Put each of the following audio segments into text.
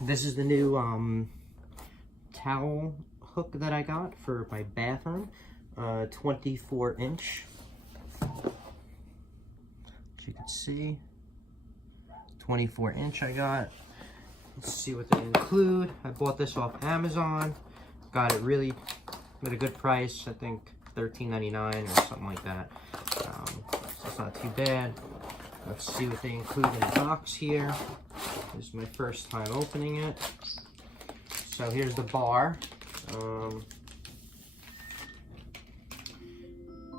This is the new towel hook that I got for my bathroom. 24-inch. As you can see, 24-inch I got. Let's see what they include. I bought this off Amazon. Got it really at a good price. I think $13.99 or something like that. So it's not too bad. Let's see what they include in the box here. This is my first time opening it. So here's the bar.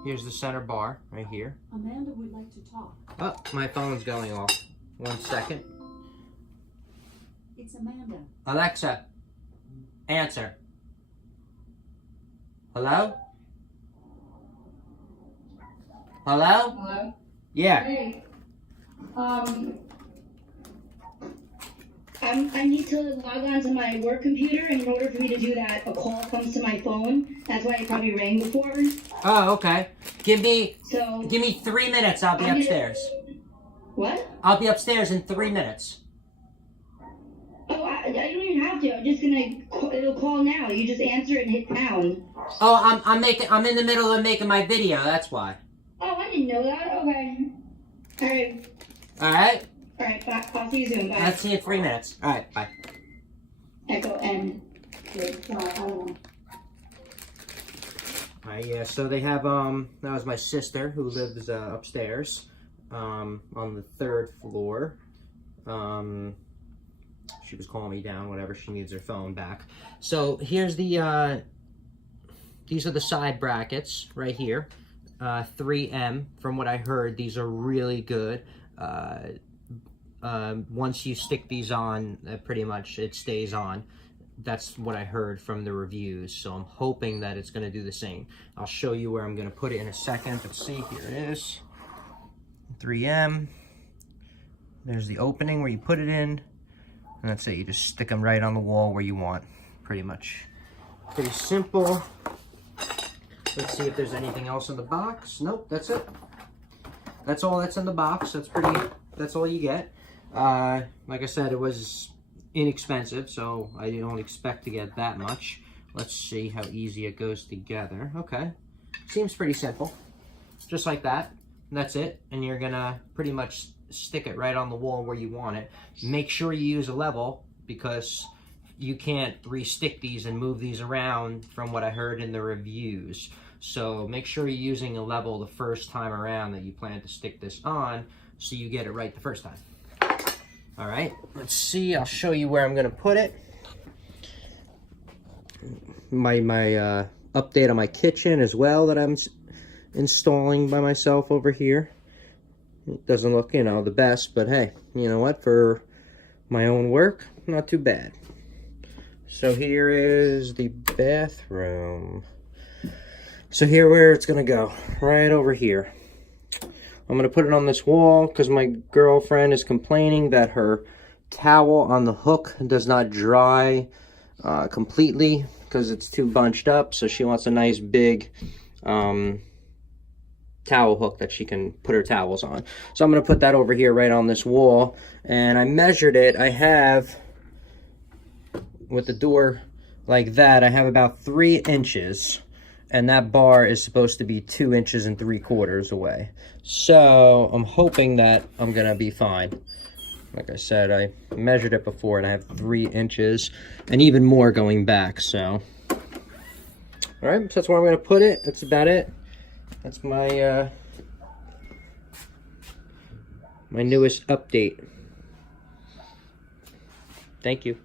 Here's the center bar right here. Amanda would like to talk. Oh, my phone's going off. 1 second. It's Amanda. Alexa, answer. Hello? Hello? Hello? Yeah. Hey. I need to log on to my work computer, and in order for me to do that, a call comes to my phone. That's why it probably rang before. Oh, okay. Give me So 3 minutes. I'll be upstairs. What? I'll be upstairs in 3 minutes. Oh, I don't even have to. I'm just gonna. It'll call now. You just answer it and hit pound. Oh, I'm in the middle of making my video. That's why. Oh, I didn't know that. Okay. All right. All right. All right. Bye. I'll see you soon. Bye. I'll see you in 3 minutes. All right. Bye. Echo N. Wait, I don't know. Yeah, so they have, that was my sister who lives upstairs, on the 3rd floor. She was calling me down, whatever, she needs her phone back. So here's the, these are the side brackets right here, 3M. From what I heard, these are really good. Once you stick these on, pretty much it stays on. That's what I heard from the reviews, so I'm hoping that it's going to do the same. I'll show you where I'm going to put it in a second. Let's see, here it is. 3M. There's the opening where you put it in, and that's it. You just stick them right on the wall where you want, pretty much. Pretty simple. Let's see if there's anything else in the box. Nope, that's it. That's all that's in the box. That's all you get. Like I said, it was inexpensive, so I don't expect to get that much. Let's see how easy it goes together. Okay, seems pretty simple. Just like that. That's it. And you're gonna pretty much stick it right on the wall where you want it. Make sure you use a level, because you can't re-stick these and move these around from what I heard in the reviews. So make sure you're using a level the first time around that you plan to stick this on, so you get it right the first time. All right, let's see. I'll show you where I'm gonna put it. My update on my kitchen as well that I'm installing by myself over here. It doesn't look, you know, the best, but hey, you know what? For my own work, not too bad. So here is the bathroom. So here where it's gonna go, right over here. I'm going to put it on this wall because my girlfriend is complaining that her towel on the hook does not dry completely because it's too bunched up. So she wants a nice big towel hook that she can put her towels on. So I'm going to put that over here right on this wall. And I measured it. I have, with the door like that, I have about 3 inches. And that bar is supposed to be 2 inches and 3/4 away. So I'm hoping that I'm gonna be fine. Like I said, I measured it before and I have 3 inches and even more going back, so. All right, so that's where I'm gonna put it. That's about it. That's my, my newest update. Thank you.